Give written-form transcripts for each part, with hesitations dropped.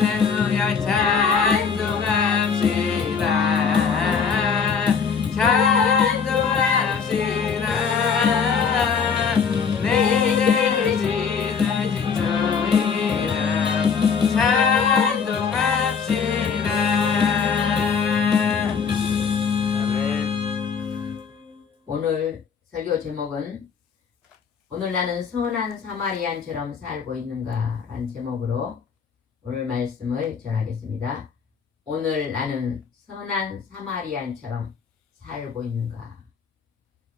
할렐루야 찬송합시다. 찬송합시다. 내게 찢어진 저희라 찬송합시다. 오늘 설교 제목은 오늘 나는 선한 사마리안처럼 살고 있는가 라는 제목으로 오늘 말씀을 전하겠습니다. 오늘 나는 선한 사마리안처럼 살고 있는가.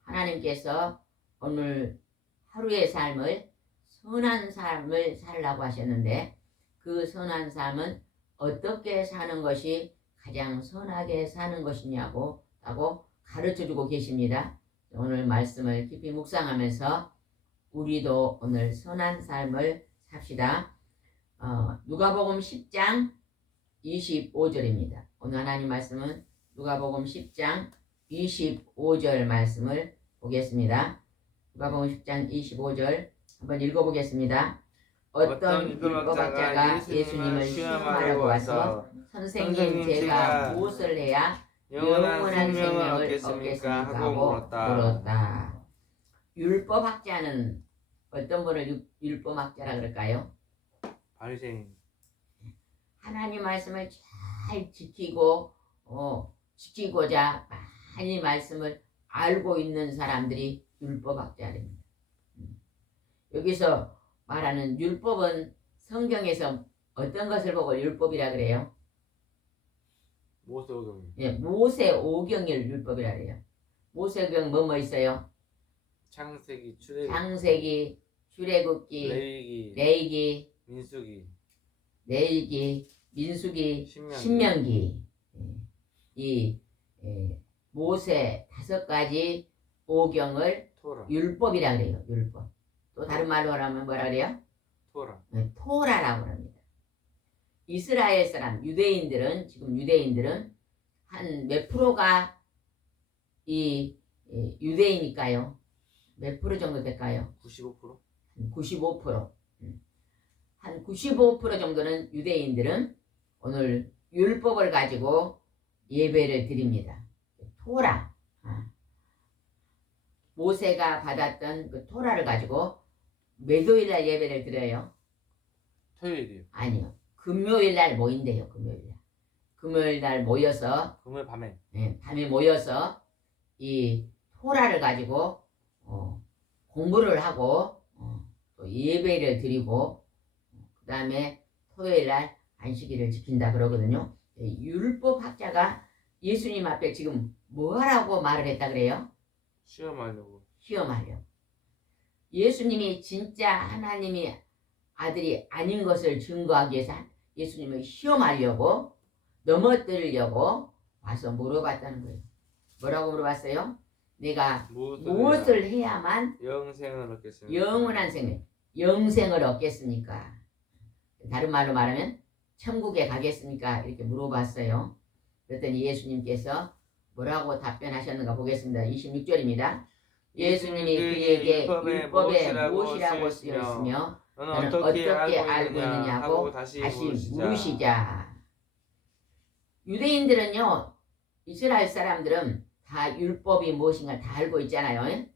하나님께서 오늘 하루의 삶을 선한 삶을 살라고 하셨는데 그 선한 삶은 어떻게 사는 것이 가장 선하게 사는 것이냐고 하고 가르쳐주고 계십니다. 오늘 말씀을 깊이 묵상하면서 우리도 오늘 선한 삶을 삽시다. 누가복음 10장 25절입니다. 오늘 하나님 말씀은 누가복음 10장 25절 말씀을 보겠습니다. 누가복음 10장 25절 한번 읽어보겠습니다. 어떤 율법학자가 예수님을 시험하려고 와서 선생님 제가 무엇을 해야 영원한 생명을 얻겠습니까? 하고 물었다. 율법학자는 어떤 분을 율법학자라 그럴까요? 바리새인. 하나님 말씀을 잘 지키고자 많이 말씀을 알고 있는 사람들이 율법학자입니다. 여기서 말하는 율법은 성경에서 어떤 것을 보고 율법이라 그래요? 모세오경. 예, 모세오경을 율법이라 그래요. 모세오경 뭐 있어요? 창세기, 창세기, 출애굽기, 레위기, 민수기, 신명기. 이 모세 5가지 오경을 토라. 율법이라 그래요. 율법. 또 다른 말로 하면 뭐라 그래요? 토라. 네, 토라라고 합니다. 이스라엘 사람 지금 유대인들은 한 몇 프로가 이 유대인일까요? 몇 프로 정도 될까요? 95%? 95%. 한 95% 정도는 유대인들은 오늘 율법을 가지고 예배를 드립니다. 토라. 모세가 받았던 그 토라를 가지고 몇 요일날 예배를 드려요? 토요일이요. 아니요. 금요일날 모인대요. 금요일날 모여서 금요일 밤에. 네, 밤에 모여서 이 토라를 가지고 공부를 하고 또 예배를 드리고 그 다음에 토요일날 안식일을 지킨다 그러거든요. 율법학자가 예수님 앞에 지금 뭐하라고 말을 했다 그래요? 시험하려고. 예수님이 진짜 하나님이 아들이 아닌 것을 증거하기 위해서 예수님을 시험하려고 넘어뜨리려고 와서 물어봤다는 거예요. 뭐라고 물어봤어요? 내가 무엇을 해야만 영생을 얻겠습니까? 영원한 생명, 영생을 얻겠습니까? 다른 말로 말하면 천국에 가겠습니까? 이렇게 물어봤어요. 그랬더니 예수님께서 뭐라고 답변하셨는가 보겠습니다. 26절입니다. 예수님이 그에게 율법에 무엇이라고 쓰여있으며 너는 어떻게 알고 있느냐고 다시 물으시자. 유대인들은요, 이스라엘 사람들은 다 율법이 무엇인가 다 알고 있잖아요.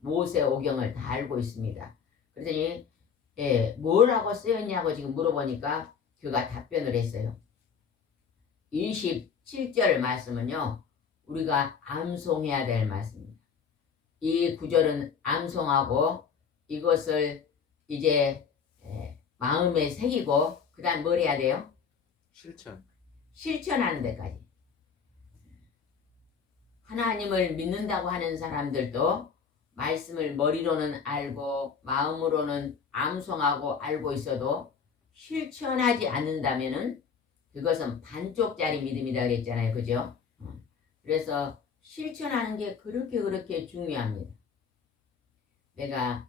모세오경을 다 알고 있습니다. 그랬더니 뭐라고 쓰였냐고 지금 물어보니까 그가 답변을 했어요. 27절 말씀은요, 우리가 암송해야 될 말씀입니다. 이 구절은 암송하고 이것을 이제 마음에 새기고 그 다음 뭘 해야 돼요? 실천하는 데까지. 하나님을 믿는다고 하는 사람들도 말씀을 머리로는 알고 마음으로는 암송하고 알고 있어도 실천하지 않는다면은 그것은 반쪽짜리 믿음이라고 했잖아요. 그죠? 그래서 실천하는 게 그렇게 중요합니다. 내가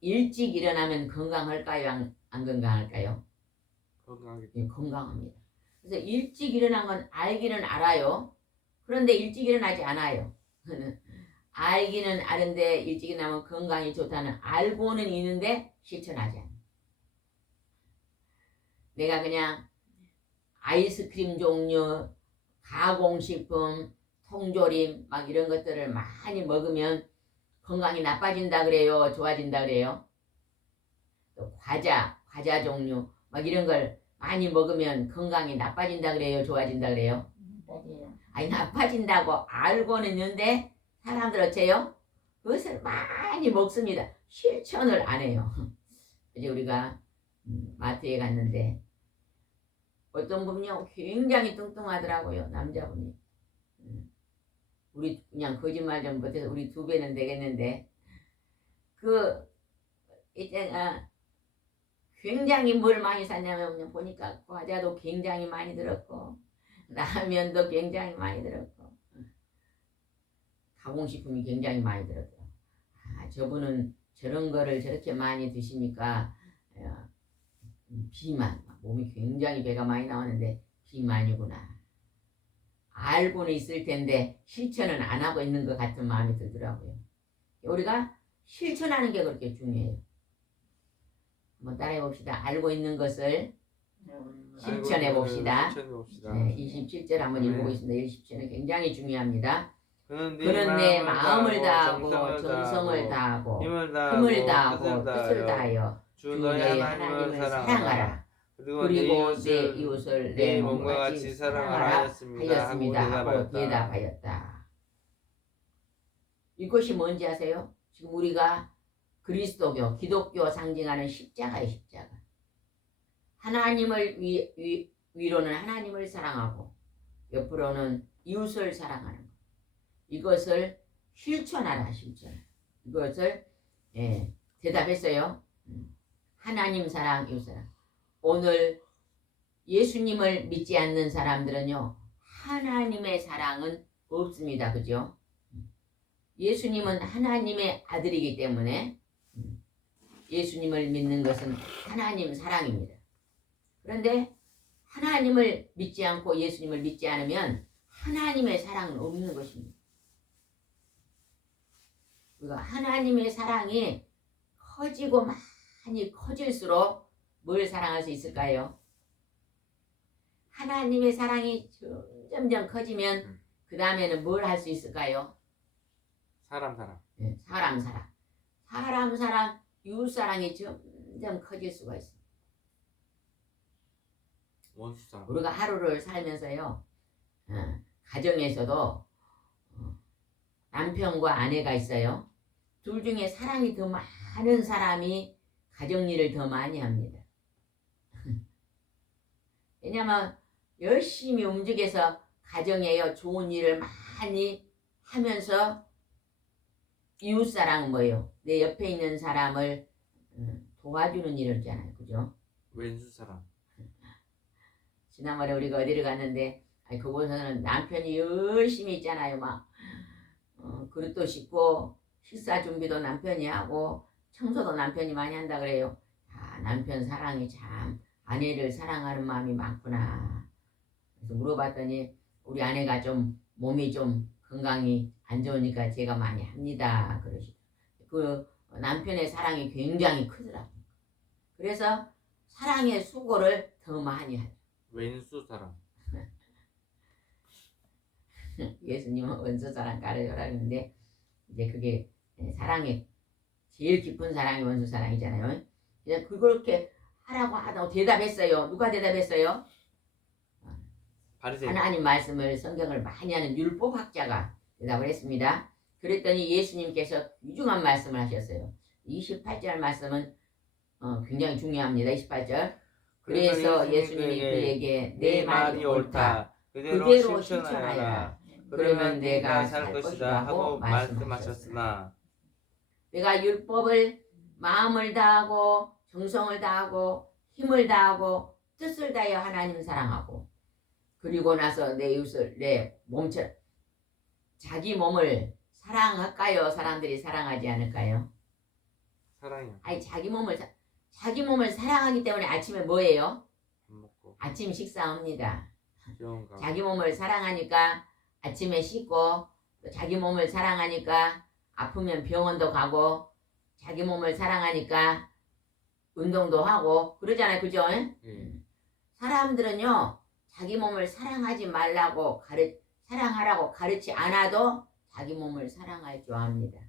일찍 일어나면 건강할까요? 안 건강할까요? 건강합니다. 그래서 일찍 일어난 건 알기는 알아요. 그런데 일찍 일어나지 않아요. 알기는 아는데 일찍 일어나면 건강이 좋다는 알고는 있는데 실천하지 않아요. 내가 그냥 아이스크림 종류, 가공식품, 통조림 막 이런 것들을 많이 먹으면 건강이 나빠진다 그래요? 좋아진다 그래요? 또 과자 종류 막 이런 걸 많이 먹으면 건강이 나빠진다 그래요? 좋아진다 그래요? 나빠져요. 아니 나빠진다고 알고는 있는데 사람들 어째요? 그것을 많이 먹습니다. 실천을 안 해요. 이제 우리가 마트에 갔는데 어떤 분이요 굉장히 뚱뚱하더라고요. 남자분이. 우리 그냥 거짓말 좀 못해서 우리 2배는 되겠는데 그 있잖아 굉장히 뭘 많이 샀냐면 보니까 과자도 굉장히 많이 들었고 라면도 굉장히 많이 들었고 가공식품이 굉장히 많이 들었고 아 저분은 저런 거를 저렇게 많이 드시니까 비만 몸이 굉장히 배가 많이 나오는데 비만이구나 알고는 있을 텐데 실천은 안 하고 있는 것 같은 마음이 들더라고요. 우리가 실천하는 게 그렇게 중요해요. 한번 따라해 봅시다. 알고 있는 것을 실천해 봅시다. 네, 27절 한번 읽어보겠습니다. 27절은 굉장히 중요합니다. 그는 내 마음을 다하고 정성을 다하고 힘을 다하고 뜻을 다하여 주 너의 하나님을 사랑하라. 그리고 내 이웃을 내 몸과 같이 사랑하라 하였습니다 하고 대답하였다. 이것이 뭔지 아세요? 지금 우리가 그리스도교, 기독교 상징하는 십자가의 십자가. 하나님을 위로는 하나님을 사랑하고 옆으로는 이웃을 사랑하는 것. 이것을 실천하라 실천. 이것을 대답했어요. 하나님 사랑, 이웃 사랑. 오늘 예수님을 믿지 않는 사람들은요 하나님의 사랑은 없습니다. 그죠? 예수님은 하나님의 아들이기 때문에 예수님을 믿는 것은 하나님 사랑입니다. 그런데 하나님을 믿지 않고 예수님을 믿지 않으면 하나님의 사랑은 없는 것입니다. 우리가 하나님의 사랑이 커지고 많이 커질수록 뭘 사랑할 수 있을까요? 하나님의 사랑이 점점 커지면 그 다음에는 뭘 할 수 있을까요? 사람. 네, 사람 사랑, 이웃 사랑이 점점 커질 수가 있습니다. 원수 사람. 우리가 하루를 살면서요, 가정에서도 남편과 아내가 있어요. 둘 중에 사랑이 더 많은 사람이 가정일을 더 많이 합니다. 왜냐면 열심히 움직여서 가정에요 좋은 일을 많이 하면서 이웃사랑은 뭐예요? 내 옆에 있는 사람을 도와주는 일을 있잖아요. 그죠? 왼수 사람. 지난번에 우리가 어디를 갔는데 그곳에서는 남편이 열심히 있잖아요. 막 그릇도 씻고 식사 준비도 남편이 하고 청소도 남편이 많이 한다 그래요. 아, 남편 사랑이 참 아내를 사랑하는 마음이 많구나. 그래서 물어봤더니 우리 아내가 좀 몸이 좀 건강이 안 좋으니까 제가 많이 합니다. 그러시죠. 그 남편의 사랑이 굉장히 크더라고요. 그래서 사랑의 수고를 더 많이 하죠. 왼수 사람. 예수님은 원수사랑 가르쳐라 했는데 이제 그게 사랑의 제일 깊은 사랑이 원수사랑이잖아요. 그냥 그렇게 하라고 하다고 대답했어요. 누가 대답했어요? 바리새인. 하나님 말씀을 성경을 많이 하는 율법학자가 대답을 했습니다. 그랬더니 예수님께서 유중한 말씀을 하셨어요. 28절 말씀은 굉장히 중요합니다. 28절. 그래서 예수님이 그에게 내 말이 옳다. 그대로 실천하여라. 그러면 내가 살 것이다 하고 말씀하셨으나 내가 율법을 마음을 다하고 정성을 다하고 힘을 다하고 뜻을 다하여 하나님 사랑하고 그리고 나서 내 이웃을 내 몸처럼 자기 몸을 사랑할까요? 사람들이 사랑하지 않을까요? 사랑이요. 아니 자기 몸을 사랑하기 때문에 아침에 뭐예요? 밥 먹고 아침 식사합니다. 병원 가고. 자기 몸을 사랑하니까 아침에 씻고 또 자기 몸을 사랑하니까 아프면 병원도 가고 자기 몸을 사랑하니까 운동도 하고 그러잖아요. 그죠? 예. 사람들은요 자기 몸을 사랑하지 말라고 사랑하라고 가르치 않아도 자기 몸을 사랑할 줄 압니다.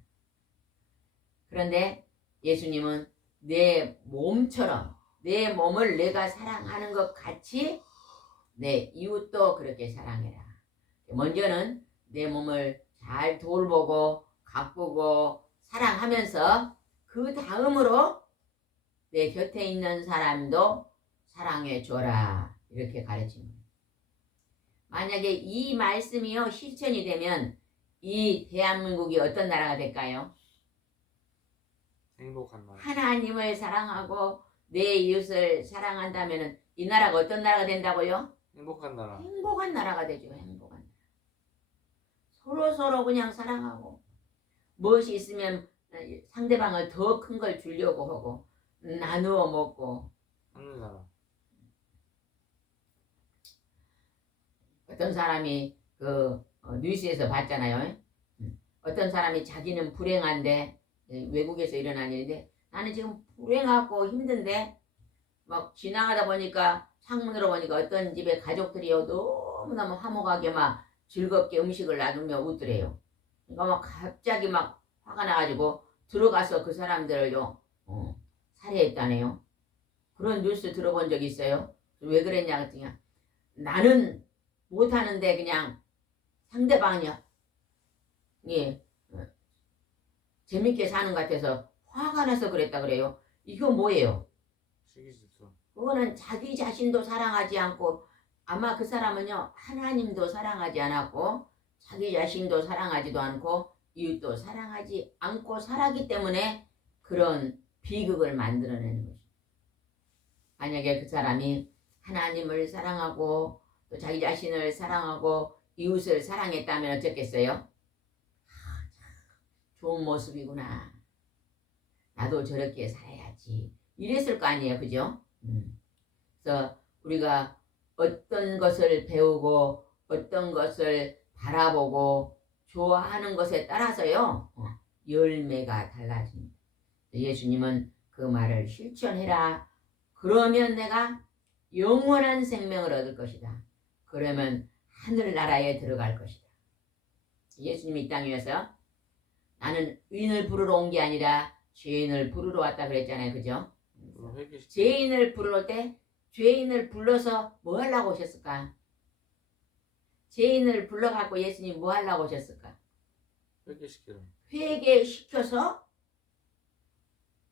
그런데 예수님은 내 몸처럼 내 몸을 내가 사랑하는 것 같이 내 이웃도 그렇게 사랑해라. 먼저는 내 몸을 잘 돌보고 가꾸고 사랑하면서 그 다음으로 내 곁에 있는 사람도 사랑해 줘라. 이렇게 가르칩니다. 만약에 이 말씀이요 실천이 되면 이 대한민국이 어떤 나라가 될까요? 행복한 나라. 하나님을 사랑하고 내 이웃을 사랑한다면 이 나라가 어떤 나라가 된다고요? 행복한 나라. 행복한 나라가 되죠. 행복한 나라. 서로 그냥 사랑하고 무엇이 있으면 상대방을 더 큰 걸 주려고 하고 나누어 먹고 하는 나라. 어떤 사람이 뉴스에서 봤잖아요. 어떤 사람이 자기는 불행한데 외국에서 일어난 일인데 나는 지금 불행하고 힘든데 막 지나가다 보니까 창문으로 보니까 어떤 집에 가족들이요 너무너무 화목하게 막 즐겁게 음식을 나누며 웃더래요. 그러니까 막 갑자기 막 화가 나가지고 들어가서 그 사람들을요 살해했다네요. 그런 뉴스 들어본 적 있어요? 왜 그랬냐 그랬더니 나는 못하는데 그냥 상대방이요 재밌게 사는 것 같아서 화가 나서 그랬다 그래요. 이거 뭐예요? 시기질투. 그거는 자기 자신도 사랑하지 않고 아마 그 사람은요 하나님도 사랑하지 않았고 자기 자신도 사랑하지도 않고 이웃도 사랑하지 않고 살았기 때문에 그런 비극을 만들어내는 것입니다. 만약에 그 사람이 하나님을 사랑하고 또 자기 자신을 사랑하고 이웃을 사랑했다면 어쩌겠어요? 좋은 모습이구나. 나도 저렇게 살아야지. 이랬을 거 아니에요. 그죠? 그래서 우리가 어떤 것을 배우고 어떤 것을 바라보고 좋아하는 것에 따라서요. 열매가 달라집니다. 예수님은 그 말을 실천해라. 그러면 내가 영원한 생명을 얻을 것이다. 그러면 하늘나라에 들어갈 것이다. 예수님이 이 땅 위에서 나는 의인을 부르러 온 게 아니라 죄인을 부르러 왔다 그랬잖아요. 그죠? 죄인을 부르러 때 죄인을 불러서 뭐 하려고 오셨을까? 죄인을 불러갖고 예수님 뭐 하려고 오셨을까? 회개시키라. 회개시켜서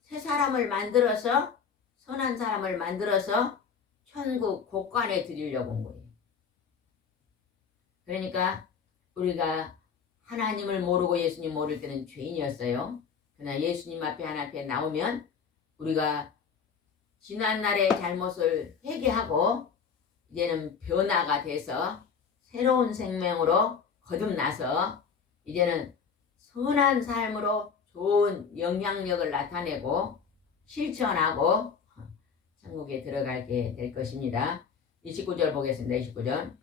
새 사람을 만들어서 선한 사람을 만들어서 천국 곳간에 드리려고 온 거예요. 그러니까 우리가 하나님을 모르고 예수님 모를 때는 죄인이었어요. 그러나 예수님 앞에 하나님 앞에 나오면 우리가 지난날의 잘못을 회개하고 이제는 변화가 돼서 새로운 생명으로 거듭나서 이제는 선한 삶으로 좋은 영향력을 나타내고 실천하고 천국에 들어가게 될 것입니다. 29절 보겠습니다. 29절.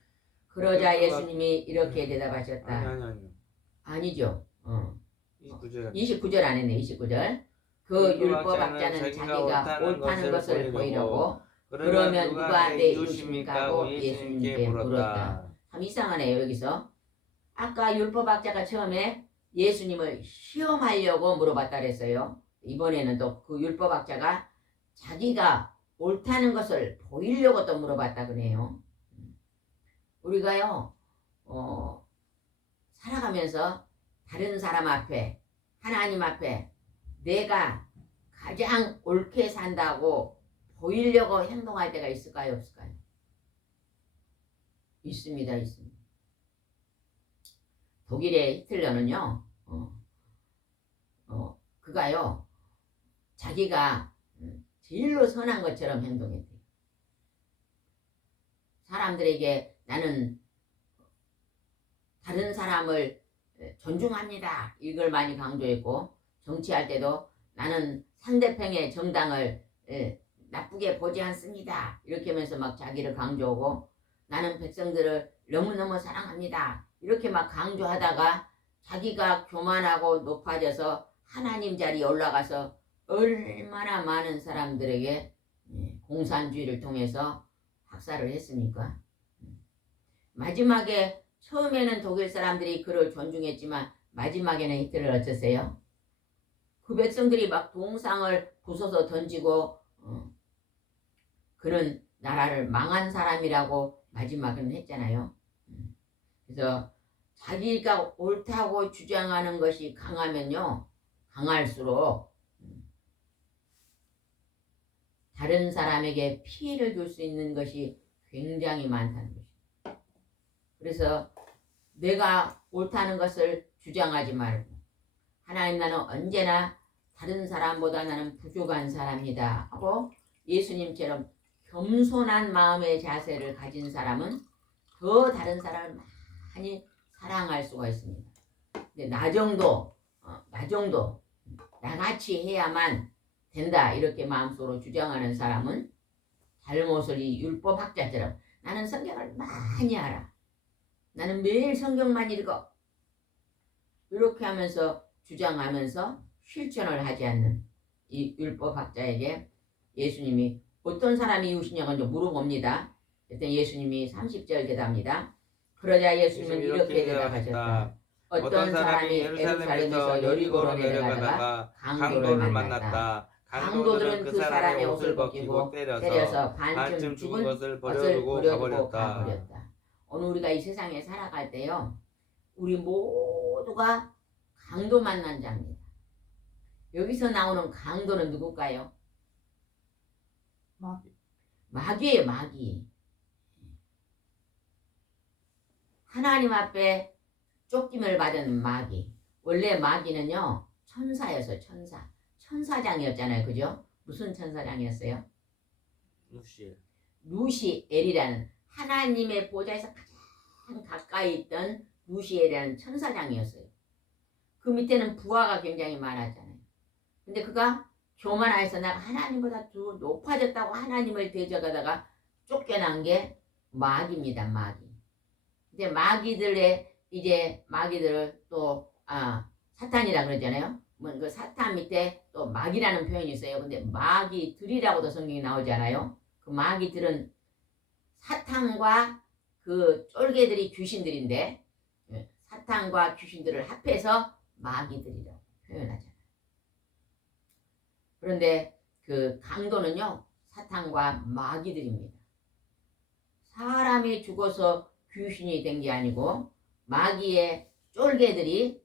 그러자 예수님이 이렇게 대답하셨다. 아니. 아니죠. 29절. 29절 안 했네. 29절. 그 율법학자는 자기가 옳다는 것을 보이려고 그러면 누가 내 이웃입니까? 하고 예수님께 물었다. 참 이상하네요. 여기서 아까 율법학자가 처음에 예수님을 시험하려고 물어봤다 그랬어요. 이번에는 또 그 율법학자가 자기가 옳다는 것을 보이려고 또 물어봤다 그래요. 우리가요 살아가면서 다른 사람 앞에 하나님 앞에 내가 가장 옳게 산다고 보이려고 행동할 때가 있을까요? 없을까요? 있습니다. 독일의 히틀러는요 그가요 자기가 제일로 선한 것처럼 행동했대요. 사람들에게 나는 다른 사람을 존중합니다. 이걸 많이 강조했고 정치할 때도 나는 상대편의 정당을 나쁘게 보지 않습니다. 이렇게 하면서 막 자기를 강조하고 나는 백성들을 너무너무 사랑합니다. 이렇게 막 강조하다가 자기가 교만하고 높아져서 하나님 자리에 올라가서 얼마나 많은 사람들에게 공산주의를 통해서 학살을 했습니까? 마지막에 처음에는 독일 사람들이 그를 존중했지만 마지막에는 히틀러를 어쩌세요? 그 백성들이 막 동상을 부숴서 던지고 그는 나라를 망한 사람이라고 마지막에는 했잖아요. 그래서 자기가 옳다고 주장하는 것이 강하면요, 강할수록 다른 사람에게 피해를 줄 수 있는 것이 굉장히 많다는 것이죠. 그래서 내가 옳다는 것을 주장하지 말고, 하나님 나는 언제나 다른 사람보다 나는 부족한 사람이다 하고 예수님처럼 겸손한 마음의 자세를 가진 사람은 더 다른 사람을 많이 사랑할 수가 있습니다. 근데 나 정도 나같이 해야만 된다 이렇게 마음속으로 주장하는 사람은 잘못을 이 율법학자처럼 나는 성경을 많이 알아, 나는 매일 성경만 읽어, 이렇게 하면서 주장하면서 실천을 하지 않는 이 율법학자에게 예수님이 어떤 사람이 이웃이냐고 물어봅니다. 그때 예수님이 30절 대답합니다. 그러자 예수님은 이렇게 대답하셨다. 어떤 사람이 예루살렘에서 여리고로 내려가다가 강도를 만났다. 강도들은 그 사람의 옷을 벗기고 때려서 반쯤 죽은 것을 버려두고 가버렸다. 오늘 우리가 이 세상에 살아갈 때요, 우리 모두가 강도 만난 자입니다. 여기서 나오는 강도는 누굴까요? 마귀예요, 마귀. 하나님 앞에 쫓김을 받은 마귀. 원래 마귀는요, 천사였어요, 천사. 천사장이었잖아요, 그죠? 무슨 천사장이었어요? 루시엘이라는 하나님의 보좌에서 가장 가까이 있던 루시엘이라는 천사장이었어요. 그 밑에는 부하가 굉장히 많았잖아요. 근데 그가 교만해서 내가 하나님보다 더 높아졌다고 하나님을 대적하다가 쫓겨난 게 마귀입니다, 마귀. 이제 마귀들을 또 사탄이라 그러잖아요. 뭐 그 사탄 밑에 또 마귀라는 표현이 있어요. 근데 마귀들이라고도 성경이 나오잖아요. 그 마귀들은 사탄과 그 쫄개들이 귀신들인데 사탄과 귀신들을 합해서 마귀들이라고 표현하잖아요. 그런데 그 강도는요, 사탄과 마귀들입니다. 사람이 죽어서 귀신이 된 게 아니고 마귀의 쫄개들이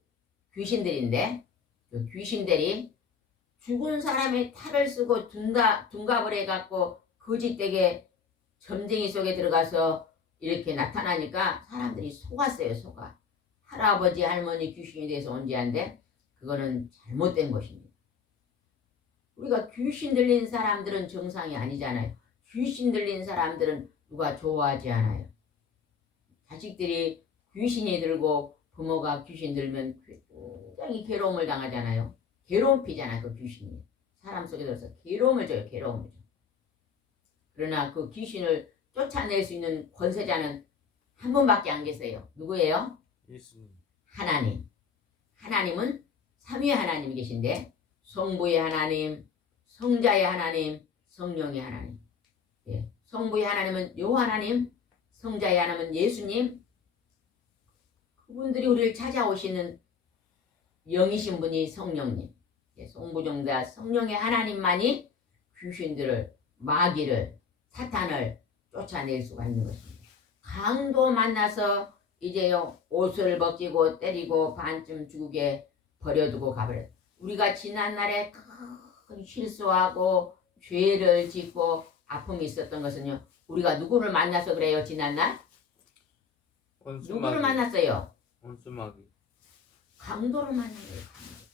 귀신들인데 그 귀신들이 죽은 사람의 탈을 쓰고 둔갑을 해갖고 거짓되게 점쟁이 속에 들어가서 이렇게 나타나니까 사람들이 속았어요, 속아. 할아버지 할머니 귀신이 돼서 온지한데 그거는 잘못된 것입니다. 우리가 귀신 들린 사람들은 정상이 아니잖아요. 귀신 들린 사람들은 누가 좋아하지 않아요. 자식들이 귀신이 들고 부모가 귀신 들면 굉장히 괴로움을 당하잖아요. 괴롭히잖아요, 그 귀신이. 사람 속에 들어서 괴로움을 줘요, 괴로움을 줘. 그러나 그 귀신을 쫓아낼 수 있는 권세자는 한 분밖에 안 계세요. 누구예요? 예수님. 하나님. 하나님은 삼위 하나님이 계신데 성부의 하나님, 성자의 하나님, 성령의 하나님. 예. 성부의 하나님은 요 하나님, 성자의 하나님은 예수님. 그분들이 우리를 찾아오시는 영이신 분이 성령님. 예. 성부정자 성령의 하나님만이 귀신들을, 마귀를, 사탄을 쫓아낼 수가 있는 것입니다. 강도 만나서 이제요 옷을 벗기고 때리고 반쯤 죽게 버려두고 가버렸다. 우리가 지난날에 큰 실수하고 죄를 짓고 아픔이 있었던 것은요, 우리가 누구를 만나서 그래요? 지난날 누구를 만났어요? 원수마귀. 강도를 만난 거예요. 강도.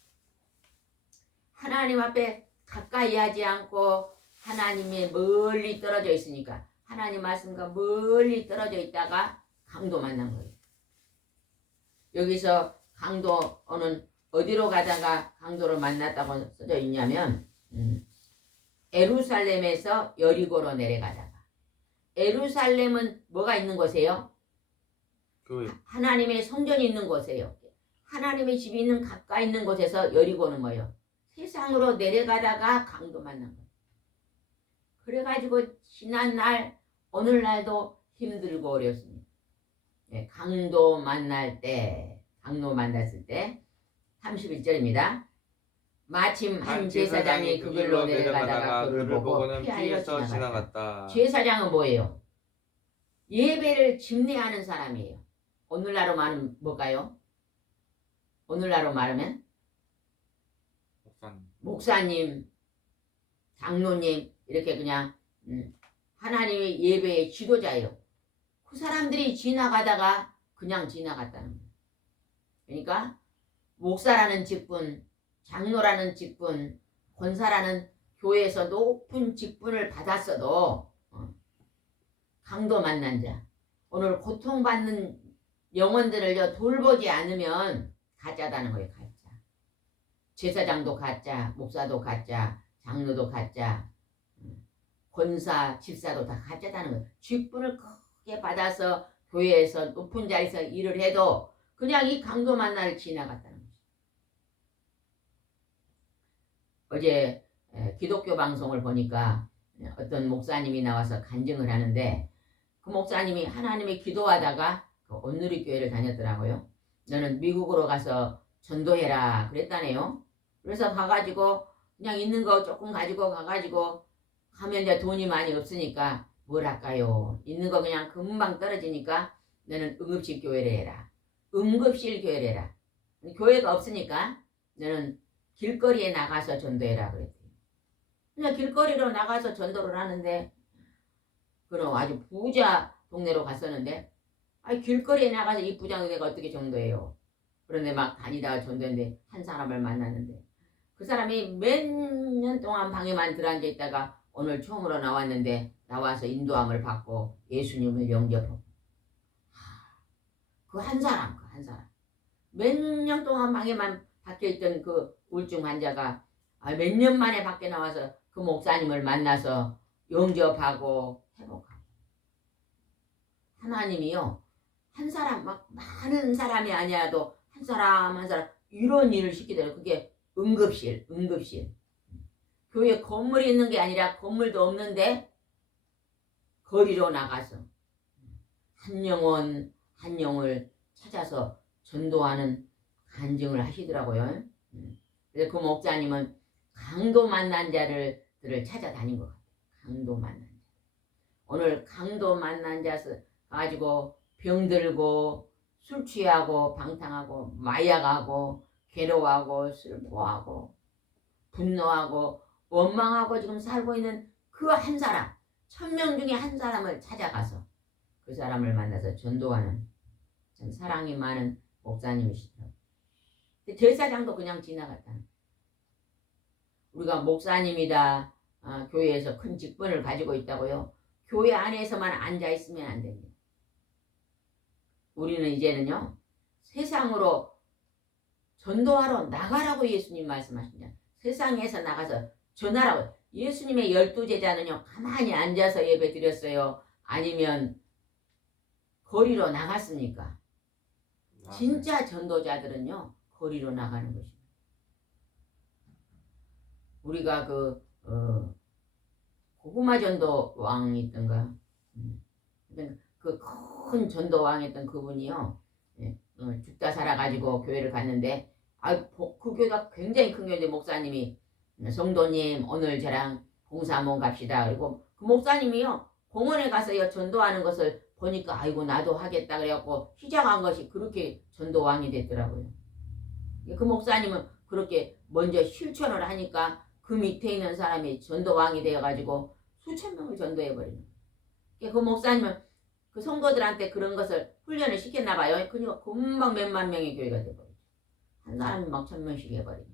하나님 앞에 가까이 하지 않고 하나님이 멀리 떨어져 있으니까 하나님 말씀과 멀리 떨어져 있다가 강도 만난 거예요. 여기서 강도는 어디로 가다가 강도를 만났다고 써져 있냐면 예루살렘에서 여리고로 내려가다가. 예루살렘은 뭐가 있는 곳이에요? 교회. 하나님의 성전이 있는 곳이에요. 하나님의 집이 있는 가까이 있는 곳에서 여리고는 뭐예요? 세상으로 내려가다가 강도 만난 거예요. 그래가지고 지난날 오늘날도 힘들고 어렵습니다. 강도 만났을 때 31절입니다. 마침 한 제사장이 그 길로 내려가다가 그를 보고 피하여 지나갔다. 제사장은 뭐예요? 예배를 집례하는 사람이에요. 오늘날로 말하면 뭘까요? 오늘날로 말하면 목사님, 장로님 이렇게 그냥 하나님의 예배의 지도자예요. 그 사람들이 지나가다가 그냥 지나갔다는 거예요. 그러니까 목사라는 직분, 장로라는 직분, 권사라는 교회에서 높은 직분을 받았어도 강도 만난 자, 오늘 고통받는 영혼들을 돌보지 않으면 가짜다는 거예요. 가짜. 제사장도 가짜, 목사도 가짜, 장로도 가짜, 권사, 집사도 다 가짜다는 거예요. 직분을 크게 받아서 교회에서 높은 자리에서 일을 해도 그냥 이 강도 만날 지나갔다는 거죠. 어제 기독교 방송을 보니까 어떤 목사님이 나와서 간증을 하는데 그 목사님이 하나님의 기도하다가 그 온누리교회를 다녔더라고요. 너는 미국으로 가서 전도해라 그랬다네요. 그래서 가가지고 그냥 있는 거 조금 가지고 가가지고 가면 이제 돈이 많이 없으니까 뭘 할까요? 있는 거 그냥 금방 떨어지니까 너는 응급실 교회를 해라. 응급실 교회를 해라. 교회가 없으니까 너는 길거리에 나가서 전도해라 그랬대요. 그냥 길거리로 나가서 전도를 하는데 그럼 아주 부자 동네로 갔었는데 길거리에 나가서 이 부자 동네가 어떻게 전도해요? 그런데 막 다니다가 전도했는데 한 사람을 만났는데 그 사람이 몇 년 동안 방에만 들어앉아 있다가 오늘 처음으로 나왔는데 나와서 인도함을 받고 예수님을 영접하고 그 한 사람 몇 년 동안 방에만 박혀있던 그 우울증 환자가 몇 년 만에 밖에 나와서 그 목사님을 만나서 영접하고 회복하고 하나님이요 한 사람 막 많은 사람이 아니어도 한 사람 이런 일을 시키더라고요. 그게 응급실 교회 건물이 있는 게 아니라 건물도 없는데 거리로 나가서 한 영을 찾아서 전도하는 간증을 하시더라고요. 그래서 그 목사님은 강도 만난 자들을 찾아다닌 것 같아요. 강도 만난 자. 오늘 강도 만난 자 가지고 병들고 술 취하고 방탕하고 마약하고 괴로워하고 슬퍼하고 분노하고 원망하고 지금 살고 있는 그 한 사람 1000명 중에 한 사람을 찾아가서 그 사람을 만나서 전도하는 참 사랑이 많은 목사님이시더라고요. 제사장도 그냥 지나갔다. 우리가 목사님이다 교회에서 큰 직분을 가지고 있다고요. 교회 안에서만 앉아있으면 안 됩니다. 우리는 이제는요 세상으로 전도하러 나가라고 예수님 말씀하십니다. 세상에서 나가서 전하라고. 예수님의 12제자는요 가만히 앉아서 예배 드렸어요? 아니면 거리로 나갔습니까? 진짜 전도자들은요 거리로 나가는 것입니다. 우리가 고구마 전도왕이 있던가 그 큰 전도왕이었던 그분이요 죽다 살아가지고 교회를 갔는데 그 교회가 굉장히 큰 교회인데 목사님이 성도님 오늘 저랑 봉사 한번 갑시다. 그리고 그 목사님이요 공원에 가서요 전도하는 것을 보니까 아이고 나도 하겠다 그래갖고 시작한 것이 그렇게 전도왕이 됐더라고요. 그 목사님은 그렇게 먼저 실천을 하니까 그 밑에 있는 사람이 전도왕이 되어가지고 수천 명을 전도해버리는 거예요. 그 목사님은 그 성도들한테 그런 것을 훈련을 시켰나 봐요. 그러니까 금방 몇만 명의 교회가 돼버리죠. 한 사람이 막 1000명씩 해버리니.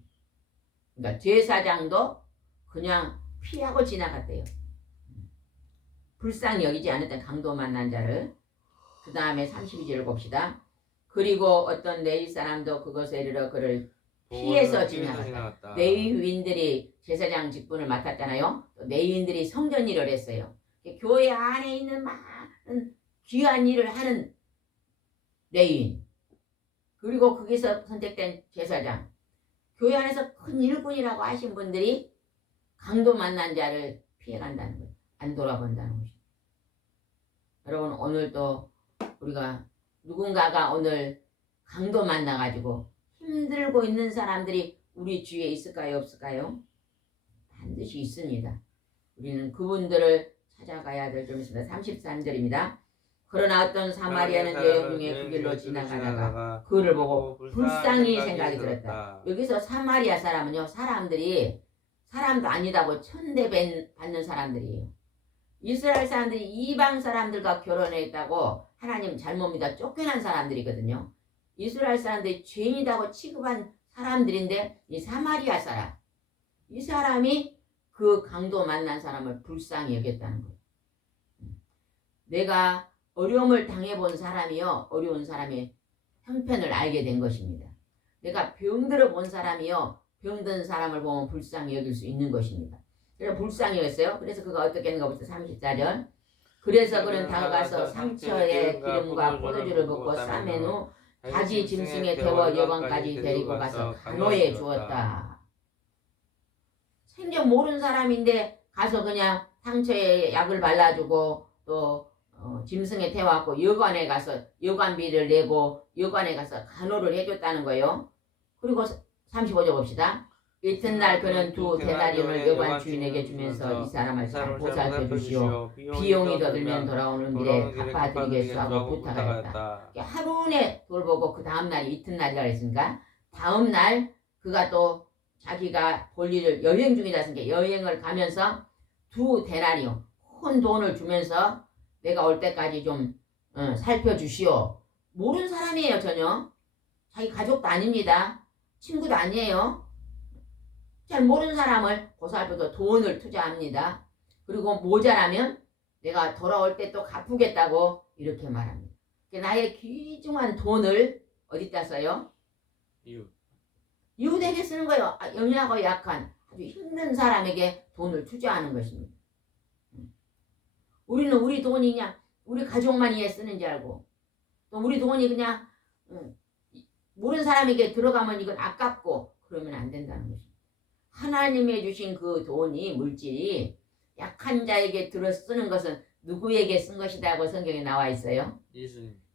그러니까 제사장도 그냥 피하고 지나갔대요. 불쌍히 여기지 않았던 강도 만난 자를. 그 다음에 32절 봅시다. 그리고 어떤 레위 사람도 그것에 이르러 그를 피해서 지나갔다. 레위인들이 제사장 직분을 맡았잖아요. 레위인들이 성전 일을 했어요. 교회 안에 있는 많은 귀한 일을 하는 레위인. 그리고 거기서 선택된 제사장. 교회 안에서 큰 일꾼이라고 하신 분들이 강도 만난 자를 피해간다는 거예요. 안 돌아본다는 것입니다. 여러분 오늘도 우리가 누군가가 오늘 강도 만나가지고 힘들고 있는 사람들이 우리 주위에 있을까요? 없을까요? 반드시 있습니다. 우리는 그분들을 찾아가야 될 점이 있습니다. 33절입니다. 그러나 어떤 사마리아는 여행 중에 그 길로 지나가다가 그를 보고 불쌍히 생각이 들었다. 여기서 사마리아 사람은요, 사람들이 사람도 아니다고 천대 받는 사람들이에요. 이스라엘 사람들이 이방 사람들과 결혼했다고 하나님 잘못 믿어 쫓겨난 사람들이거든요. 이스라엘 사람들이 죄인이라고 취급한 사람들인데 이 사마리아 사람, 이 사람이 그 강도 만난 사람을 불쌍히 여겼다는 거예요. 내가 어려움을 당해본 사람이요, 어려운 사람의 형편을 알게 된 것입니다. 내가 병들어 본 사람이요, 병든 사람을 보면 불쌍히 여길 수 있는 것입니다. 그래서 불쌍히 여겼어요. 그래서 그가 어떻게 했는가 보세요. 34절. 그래서 그는 다가가서 상처에 기름과 포도주를 붓고 싸맨 후 자기 짐승에 태워 여관까지 데리고 가서 간호에 주었다. 생전 모르는 사람인데 가서 그냥 상처에 약을 발라주고 또 짐승에 태워갖고 여관에 가서 여관비를 내고 여관에 가서 간호를 해줬다는 거예요. 그리고 35절 봅시다. 이튿날 그는 두 대나리온을 여관 주인에게 주면서 이 사람을 잘 보살펴 주시오. 비용이 더 들면 돌아오는 길에 갚아드리겠소 하고 부탁하였다. 하루에 돌보고 그 다음날이 이튿날이라 했으니까 다음날 그가 또 자기가 볼 일을 여행 중이다 했으니까 여행을 가면서 두 데나리온 큰 돈을 주면서 내가 올 때까지 좀 살펴주시오. 모르는 사람이에요. 전혀 자기 가족도 아닙니다. 친구도 아니에요. 잘 모르는 사람을 보살펴서 돈을 투자합니다. 그리고 모자라면 내가 돌아올 때 또 갚으겠다고 이렇게 말합니다. 나의 귀중한 돈을 어디다 써요? 이웃에게 쓰는 거예요. 영리하고 약한 아주 힘든 사람에게 돈을 투자하는 것입니다. 우리는 우리 돈이 그냥 우리 가족만 위해 쓰는 줄 알고 또 우리 돈이 그냥 모르는 사람에게 들어가면 이건 아깝고 그러면 안 된다는 것입니다. 하나님이 주신 그 돈이 물질이 약한 자에게 들어 쓰는 것은 누구에게 쓴 것이라고 성경에 나와 있어요?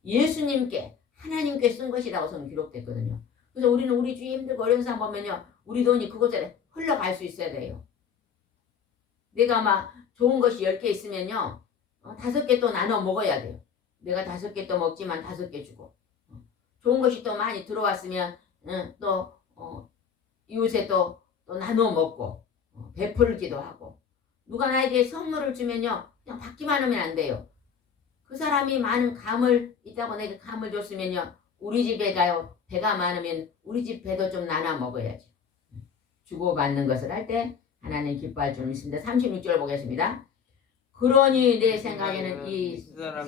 예수님께 하나님께 쓴 것이라고 성경 기록됐거든요. 그래서 우리는 우리 주위 힘들고 어려운 사람 보면요, 우리 돈이 그곳에 흘러갈 수 있어야 돼요. 내가 막 좋은 것이 10개 있으면요 5개 또 나눠 먹어야 돼요. 내가 5개 또 먹지만 5개 주고 좋은 것이 또 많이 들어왔으면 또 이웃에 또 나눠 먹고 베풀기도 하고 누가 나에게 선물을 주면요 그냥 받기만 하면 안 돼요. 그 사람이 많은 감을 있다고 내게 감을 줬으면요 우리 집에 가요 배가 많으면 우리 집 배도 좀 나눠 먹어야죠. 주고받는 것을 할 때 하나님 기뻐할 줄 믿습니다. 36절 보겠습니다. 그러니 내 생각에는 이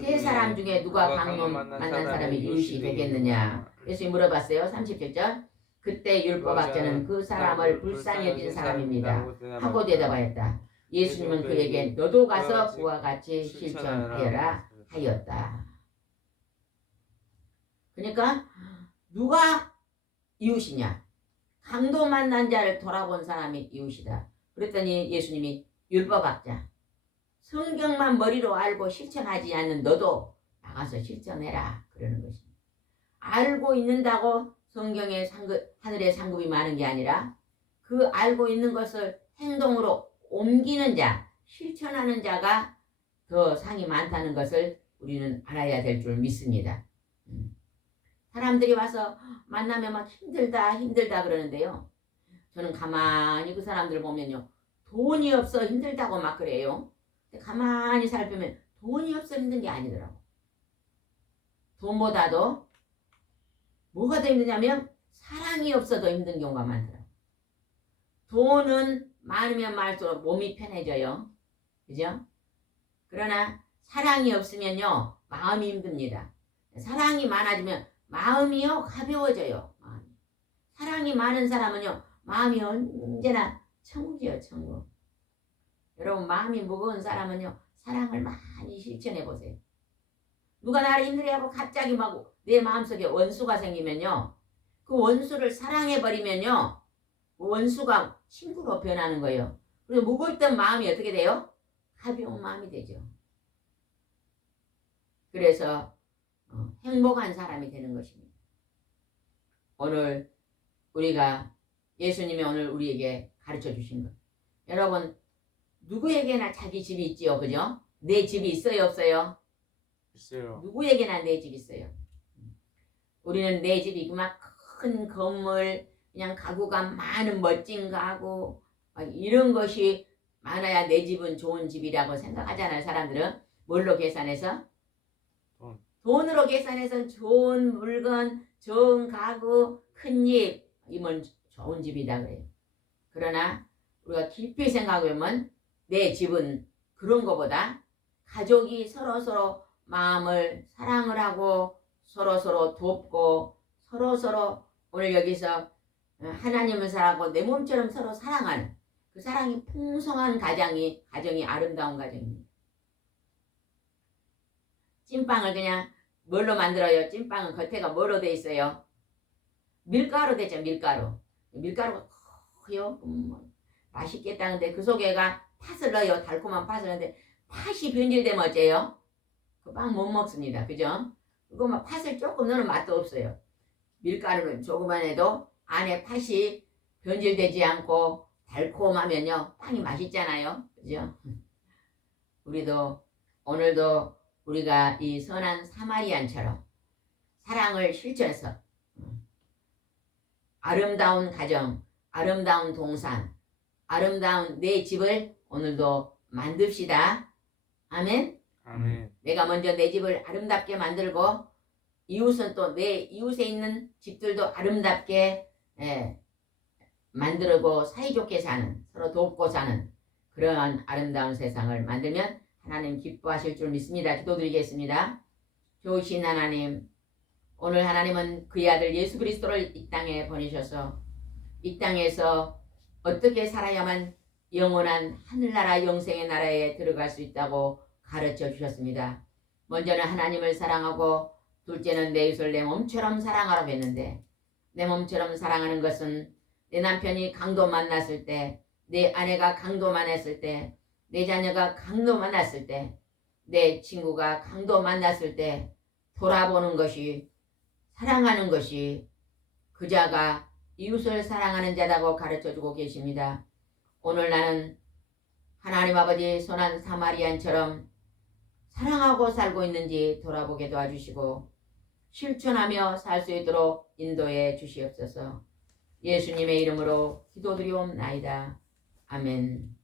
세 사람 중에 누가 강도 만난 사람이 이웃이 되겠느냐. 예수님이 물어봤어요. 37절. 그때 율법학자는 그 사람을 불쌍히 여긴 사람입니다 하고 대답하였다. 예수님은 그에게 너도 가서 그와 같이 실천하여라 하였다. 그러니까 누가 이웃이냐? 강도 만난 자를 돌아본 사람이 이웃이다. 그랬더니 예수님이 율법학자, 성경만 머리로 알고 실천하지 않는 너도 나가서 실천해라 그러는 것입니다. 알고 있는다고 성경에 하늘에 상급이 많은 게 아니라 그 알고 있는 것을 행동으로 옮기는 자, 실천하는 자가 더 상이 많다는 것을 우리는 알아야 될 줄 믿습니다. 사람들이 와서 만나면 막 힘들다 그러는데요. 저는 가만히 그 사람들 보면요. 돈이 없어 힘들다고 막 그래요. 근데 가만히 살펴보면 돈이 없어 힘든 게 아니더라고. 돈보다도 뭐가 더 힘드냐면 사랑이 없어도 힘든 경우가 많더라고. 돈은 많으면 많을수록 몸이 편해져요. 그죠? 그러나 사랑이 없으면요. 마음이 힘듭니다. 사랑이 많아지면 마음이요 가벼워져요. 마음이. 사랑이 많은 사람은요. 마음이 언제나 천국이요. 천국. 여러분 마음이 무거운 사람은요. 사랑을 많이 실천해 보세요. 누가 나를 힘들어하고 갑자기 막 내 마음속에 원수가 생기면요. 그 원수를 사랑해버리면요. 그 원수가 친구로 변하는 거예요. 그리고 무거웠던 마음이 어떻게 돼요? 가벼운 마음이 되죠. 그래서 행복한 사람이 되는 것입니다. 오늘 우리가 예수님이 오늘 우리에게 가르쳐 주신 것. 여러분 누구에게나 자기 집이 있지요, 그죠? 내 집이 있어요, 없어요? 있어요. 누구에게나 내 집이 있어요. 우리는 내 집이 그만 큰 건물, 그냥 가구가 많은 멋진 가구 이런 것이 많아야 내 집은 좋은 집이라고 생각하잖아요. 사람들은 뭘로 계산해서? 돈으로 계산해서 좋은 물건, 좋은 가구, 큰 집 이면 좋은 집이다 그래요. 그러나 우리가 깊이 생각하면 내 집은 그런 것보다 가족이 서로서로 마음을 사랑을 하고 서로서로 돕고 서로서로 오늘 여기서 하나님을 사랑하고 내 몸처럼 서로 사랑하는 그 사랑이 풍성한 가정이 아름다운 가정입니다. 찐빵을 그냥 뭘로 만들어요? 찐빵은 겉에가 뭐로 돼 있어요? 밀가루 되죠. 밀가루가 커요. 맛있겠다는데 그 속에가 팥을 넣어요. 달콤한 팥을 넣는데 팥이 변질되면 어째요? 그 빵 못 먹습니다. 그죠? 그거 막 팥을 조금 넣으면 맛도 없어요. 밀가루는 조금만 해도 안에 팥이 변질되지 않고 달콤하면요 빵이 맛있잖아요. 그죠? 우리도 오늘도 우리가 이 선한 사마리안처럼 사랑을 실천해서 아름다운 가정, 아름다운 동산, 아름다운 내 집을 오늘도 만듭시다. 아멘. 아멘. 내가 먼저 내 집을 아름답게 만들고 이웃은 또 내 이웃에 있는 집들도 아름답게 만들고 사이좋게 사는, 서로 돕고 사는 그러한 아름다운 세상을 만들면 하나님 기뻐하실 줄 믿습니다. 기도드리겠습니다. 좋으신 하나님, 오늘 하나님은 그의 아들 예수 그리스도를 이 땅에 보내셔서 이 땅에서 어떻게 살아야만 영원한 하늘나라 영생의 나라에 들어갈 수 있다고 가르쳐 주셨습니다. 먼저는 하나님을 사랑하고 둘째는 내 이웃을 내 몸처럼 사랑하라고 했는데 내 몸처럼 사랑하는 것은 내 남편이 강도 만났을 때, 내 아내가 강도 만났을 때, 내 자녀가 강도 만났을 때, 내 친구가 강도 만났을 때 돌아보는 것이, 사랑하는 것이 그 자가 이웃을 사랑하는 자라고 가르쳐주고 계십니다. 오늘 나는 하나님 아버지 선한 사마리안처럼 사랑하고 살고 있는지 돌아보게 도와주시고 실천하며 살 수 있도록 인도해 주시옵소서. 예수님의 이름으로 기도드리옵나이다. 아멘.